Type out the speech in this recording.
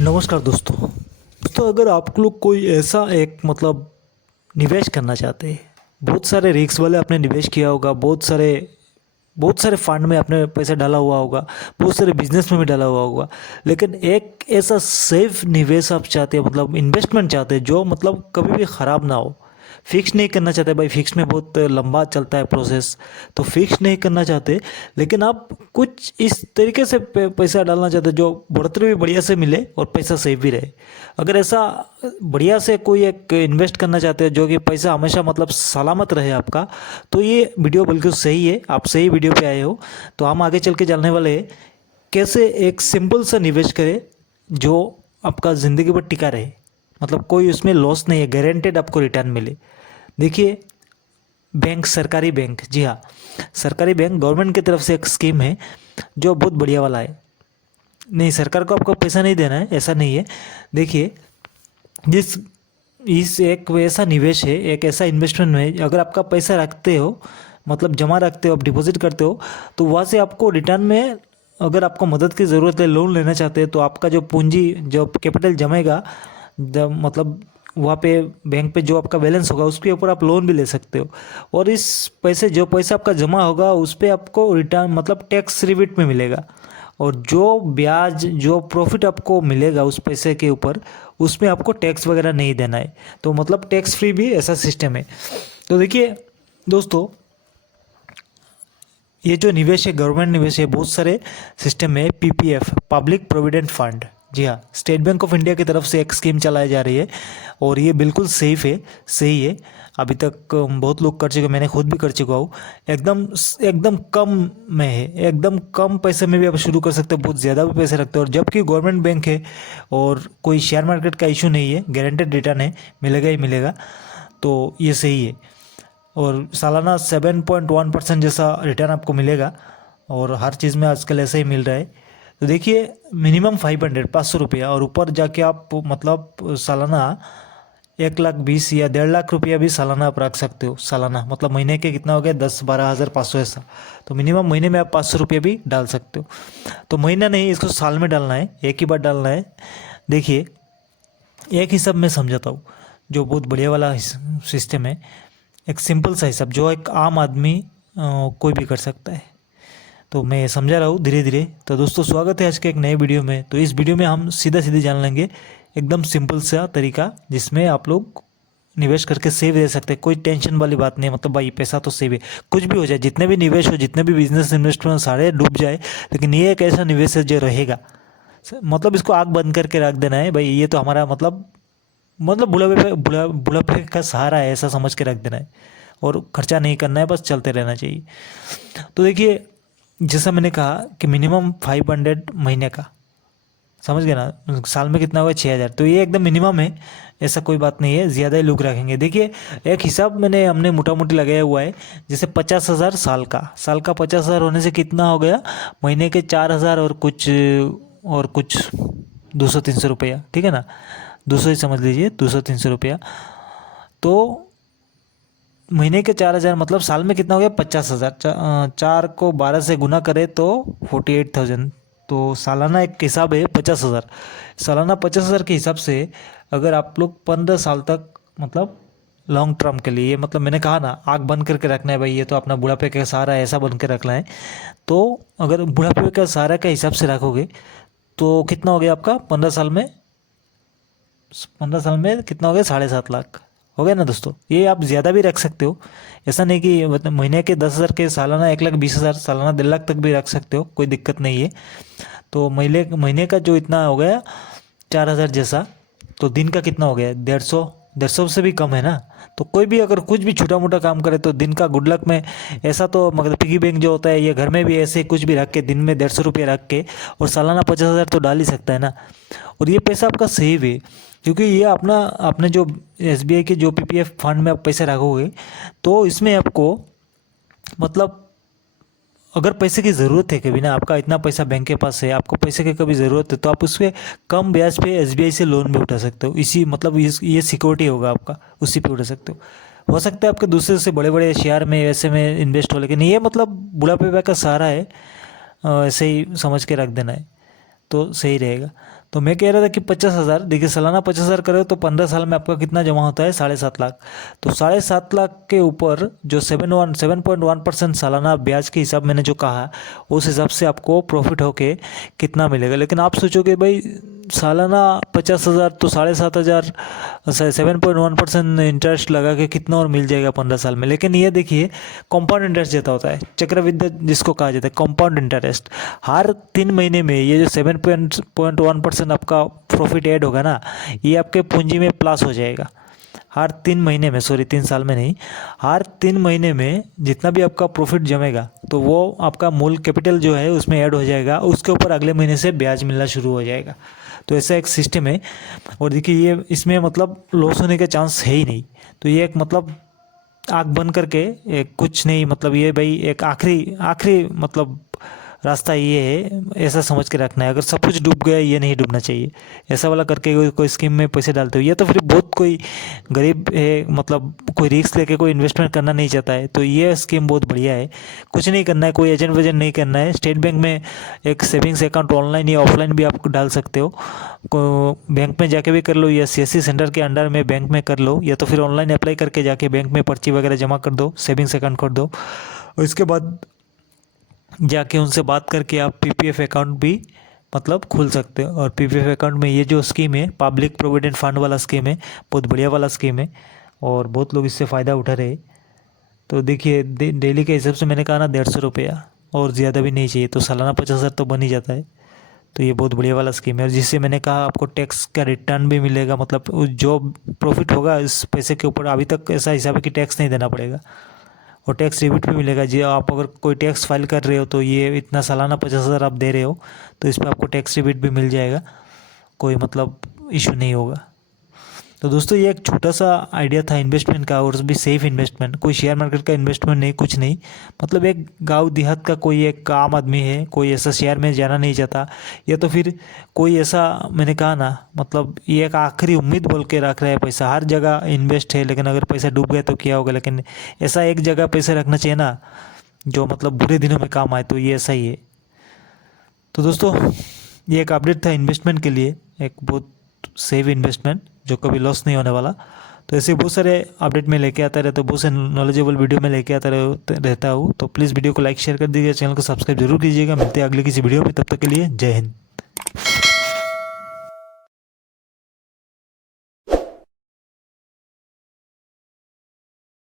नमस्कार दोस्तों अगर आप लोग कोई ऐसा एक निवेश करना चाहते हैं। बहुत सारे रिस्क वाले आपने निवेश किया होगा, बहुत सारे फंड में आपने पैसा डाला हुआ होगा, बहुत सारे बिजनेस में भी डाला हुआ होगा। लेकिन एक ऐसा सेफ निवेश आप चाहते हैं, इन्वेस्टमेंट चाहते हैं जो कभी भी ख़राब ना हो। फिक्स नहीं करना चाहते भाई, फिक्स में बहुत लंबा चलता है प्रोसेस, तो फिक्स नहीं करना चाहते। लेकिन आप कुछ इस तरीके से पैसा डालना चाहते जो बढ़ोतरी भी बढ़िया से मिले और पैसा सेफ भी रहे। अगर ऐसा बढ़िया से कोई एक इन्वेस्ट करना चाहते हैं जो कि पैसा हमेशा सलामत रहे आपका, तो ये वीडियो बिल्कुल सही है। आप सही वीडियो पे आए हो। तो हम आगे चल के जानने वाले हैं कैसे एक सिंपल सा निवेश करें जो आपका ज़िंदगी भर टिका रहे। कोई उसमें लॉस नहीं है, गारंटेड आपको रिटर्न मिले। देखिए, बैंक, सरकारी बैंक, जी हाँ, सरकारी बैंक गवर्नमेंट की तरफ से एक स्कीम है जो बहुत बढ़िया वाला है। नहीं, सरकार को आपको पैसा नहीं देना है, ऐसा नहीं है। देखिए, जिस इस एक ऐसा निवेश है, एक ऐसा इन्वेस्टमेंट है, अगर आपका पैसा रखते हो, जमा रखते हो, आप डिपॉजिट करते हो, तो वहाँ से आपको रिटर्न में, अगर आपको मदद की ज़रूरत है, लोन लेना चाहते हैं, तो आपका जो पूंजी, जो कैपिटल जमेगा, वहाँ पे बैंक पे जो आपका बैलेंस होगा उसके ऊपर आप लोन भी ले सकते हो। और इस जो पैसा आपका जमा होगा उस पर आपको रिटर्न टैक्स रिबेट में मिलेगा। और जो ब्याज, जो प्रॉफिट आपको मिलेगा उस पैसे के ऊपर, उसमें आपको टैक्स वगैरह नहीं देना है। तो टैक्स फ्री भी ऐसा सिस्टम है। तो देखिए दोस्तों, ये जो निवेश है, गवर्नमेंट निवेश है, बहुत सारे सिस्टम है। पीपीएफ, पब्लिक प्रोविडेंट फंड, जी हाँ, स्टेट बैंक ऑफ इंडिया की तरफ से एक स्कीम चलाई जा रही है और ये बिल्कुल सेफ है, सही है। अभी तक बहुत लोग कर चुके, मैंने खुद भी कर चुका हूँ। एकदम एकदम कम में है, एकदम कम पैसे में भी आप शुरू कर सकते हो, बहुत ज़्यादा भी पैसे रखते हो। और जबकि गवर्नमेंट बैंक है और कोई शेयर मार्केट का इशू नहीं है, गारंटेड रिटर्न है, मिलेगा ही मिलेगा। तो ये सही है। और सालाना 7.1% जैसा रिटर्न आपको मिलेगा और हर चीज़ में आजकल ऐसा ही मिल रहा है। तो देखिए, मिनिमम 500 और ऊपर जाके आप सालाना 1,20,000 या 1.5 लाख रुपया भी सालाना आप रख सकते हो। सालाना महीने के कितना हो गया, 10-12,500 ऐसा। तो मिनिमम महीने में आप 500 रुपये भी डाल सकते हो। तो महीना नहीं, इसको साल में डालना है, एक ही बार डालना है। देखिए, एक हिसाब में समझाता हूँ जो बहुत बढ़िया वाला सिस्टम है। एक सिंपल सा हिसाब जो एक आम आदमी कोई भी कर सकता है। तो मैं समझा रहा हूँ धीरे धीरे। तो दोस्तों, स्वागत है आज के एक नए वीडियो में। तो इस वीडियो में हम सीधा सीधे जान लेंगे एकदम सिंपल सा तरीका जिसमें आप लोग निवेश करके सेव दे सकते हैं। कोई टेंशन वाली बात नहीं है, भाई पैसा तो सेव है, कुछ भी हो जाए, जितने भी निवेश हो, जितने भी बिजनेस इन्वेस्टमेंट सारे डूब जाए, लेकिन ये एक ऐसा निवेश है जो रहेगा। इसको आग बंद करके रख देना है भाई, ये तो हमारा बुढ़ापे का सहारा है, ऐसा समझ के रख देना है। और खर्चा नहीं करना है, बस चलते रहना चाहिए। तो देखिए, जैसा मैंने कहा कि मिनिमम 500 महीने का, समझ गए ना, साल में कितना हुआ, 6,000। तो ये एकदम मिनिमम है, ऐसा कोई बात नहीं है, ज़्यादा ही लोग रखेंगे। देखिए, एक हिसाब हमने मोटा मोटी लगाया हुआ है। जैसे 50,000 साल का 50,000 होने से कितना हो गया, महीने के 4,000 और कुछ 200-300 रुपया, ठीक है ना, 200 ही समझ लीजिए, 200-300 रुपया। तो महीने के 4,000 साल में कितना हो गया, 50,000। 4 को 12 से गुना करें तो 48,000। तो सालाना एक हिसाब है 50,000। सालाना 50,000 के हिसाब से अगर आप लोग 15 साल तक लॉन्ग टर्म के लिए, मैंने कहा ना, आग बंद करके रखना है भाई, ये तो अपना बुढ़ापे का सहारा है, ऐसा बन के रखना है। तो अगर बुढ़ापे का सहारा के हिसाब से रखोगे तो कितना हो गया आपका, 15 साल में कितना हो गया, 7.5 लाख हो गया ना दोस्तों। ये आप ज़्यादा भी रख सकते हो, ऐसा नहीं कि महीने के 10,000 के सालाना 1,20,000, सालाना 1.5 लाख तक भी रख सकते हो, कोई दिक्कत नहीं है। तो महीने का जो इतना हो गया 4,000 जैसा, तो दिन का कितना हो गया, 150 से भी कम है ना। तो कोई भी अगर कुछ भी छोटा मोटा काम करे तो दिन का गुड लक में, ऐसा तो पिगी बैंक जो होता है, ये घर में भी ऐसे कुछ भी रख के, दिन में 150 रुपये रख के और सालाना 50,000 तो डाल ही सकता है ना। और ये पैसा आपका सेव है, क्योंकि ये आपने जो एसबीआई के जो पीपीएफ फंड में आप पैसे रखोगे, तो इसमें आपको अगर पैसे की ज़रूरत है कभी ना, आपका इतना पैसा बैंक के पास है, आपको पैसे की कभी ज़रूरत है, तो आप उसके कम ब्याज पे एसबीआई से लोन भी उठा सकते हो। ये सिक्योरिटी होगा आपका, उसी पे उठा सकते हो सकता है आपके दूसरे से बड़े बड़े शेयर में ऐसे में इन्वेस्ट हो, लेकिन ये बुढ़ापे का सहारा है। ऐसे ही समझ के रख देना है, तो सही रहेगा। तो मैं कह रहा था कि 50,000, देखिए सालाना 50,000 करो तो 15 साल में आपका कितना जमा होता है, 7.5 लाख। तो 7.5 लाख के ऊपर जो 7.1% सालाना ब्याज के हिसाब मैंने जो कहा, उस हिसाब से आपको प्रॉफिट होके कितना मिलेगा। लेकिन आप सोचोगे भाई सालाना 50,000 तो 7.5 हजार 7.1% इंटरेस्ट लगा के कितना और मिल जाएगा 15 साल में। लेकिन ये देखिए कंपाउंड इंटरेस्ट जैसा होता है, चक्रवृद्धि जिसको कहा जाता है, कंपाउंड इंटरेस्ट। हर 3 महीने में ये जो 7.1% आपका प्रॉफिट ऐड होगा ना, ये आपके पूंजी में प्लस हो जाएगा। हर 3 महीने में, सॉरी 3 साल में नहीं, हर 3 महीने में जितना भी आपका प्रॉफिट जमेगा तो वो आपका मूल कैपिटल जो है उसमें ऐड हो जाएगा, उसके ऊपर अगले महीने से ब्याज मिलना शुरू हो जाएगा। तो ऐसा एक सिस्टम है। और देखिए ये इसमें मतलब लॉस होने के चांस है ही नहीं। तो ये एक मतलब आँख बंद करके एक कुछ नहीं, मतलब ये भाई एक आखिरी आखिरी मतलब रास्ता ये है, ऐसा समझ के रखना है। अगर सब कुछ डूब गया, ये नहीं डूबना चाहिए। ऐसा वाला करके कोई स्कीम में पैसे डालते हो, या तो फिर बहुत कोई गरीब है, मतलब कोई रिस्क लेके कोई इन्वेस्टमेंट करना नहीं चाहता है, तो ये स्कीम बहुत बढ़िया है। कुछ नहीं करना है, कोई एजेंट वेजेंट नहीं करना है। स्टेट बैंक में एक सेविंग्स अकाउंट ऑनलाइन या ऑफलाइन भी आप डाल सकते हो। बैंक में जाके भी कर लो, या सीएससी सेंटर के अंडर में बैंक में कर लो, या तो फिर ऑनलाइन अप्लाई करके जाके बैंक में पर्ची वगैरह जमा कर दो, सेविंग्स अकाउंट कर दो। और इसके बाद जाके उनसे बात करके आप पीपीएफ अकाउंट भी मतलब खोल सकते हो। और पीपीएफ अकाउंट में ये जो स्कीम है, पब्लिक प्रोविडेंट फंड वाला स्कीम है, बहुत बढ़िया वाला स्कीम है और बहुत लोग इससे फ़ायदा उठा रहे हैं। तो देखिए डेली के हिसाब से मैंने कहा ना 150 रुपया, और ज़्यादा भी नहीं चाहिए, तो सालाना 50,000 तो बन ही जाता है। तो ये बहुत बढ़िया वाला स्कीम है। और जिससे मैंने कहा आपको टैक्स का रिटर्न भी मिलेगा, मतलब जो प्रॉफिट होगा इस पैसे के ऊपर अभी तक ऐसा हिसाब है कि टैक्स नहीं देना पड़ेगा, और टैक्स रिबेट भी मिलेगा। जी आप अगर कोई टैक्स फाइल कर रहे हो तो ये इतना सालाना 50,000 आप दे रहे हो, तो इस पर आपको टैक्स रिबेट भी मिल जाएगा, कोई मतलब इशू नहीं होगा। तो दोस्तों ये एक छोटा सा आइडिया था इन्वेस्टमेंट का, और भी सेफ इन्वेस्टमेंट, कोई शेयर मार्केट का इन्वेस्टमेंट नहीं, कुछ नहीं। मतलब एक गांव देहात का कोई एक आम आदमी है, कोई ऐसा शेयर में जाना नहीं चाहता, या तो फिर कोई ऐसा, मैंने कहा ना, मतलब ये एक आखिरी उम्मीद बोल के रख रहा है पैसा। हर जगह इन्वेस्ट है, लेकिन अगर पैसा डूब गया तो क्या होगा। लेकिन ऐसा एक जगह पैसे रखना चाहिए ना, जो मतलब बुरे दिनों में काम आए, तो ये ऐसा ही है। तो दोस्तों ये एक अपडेट था इन्वेस्टमेंट के लिए, एक बहुत सेफ इन्वेस्टमेंट जो कभी लॉस नहीं होने वाला। तो ऐसे बहुत सारे अपडेट में लेके आता रहता हूँ, बहुत से नॉलेजेबल वीडियो में लेके आता रहता हूँ। तो प्लीज़ वीडियो को लाइक शेयर कर दीजिएगा, चैनल को सब्सक्राइब जरूर कीजिएगा। मिलते हैं अगले किसी वीडियो में, तब तक के लिए जय हिंद।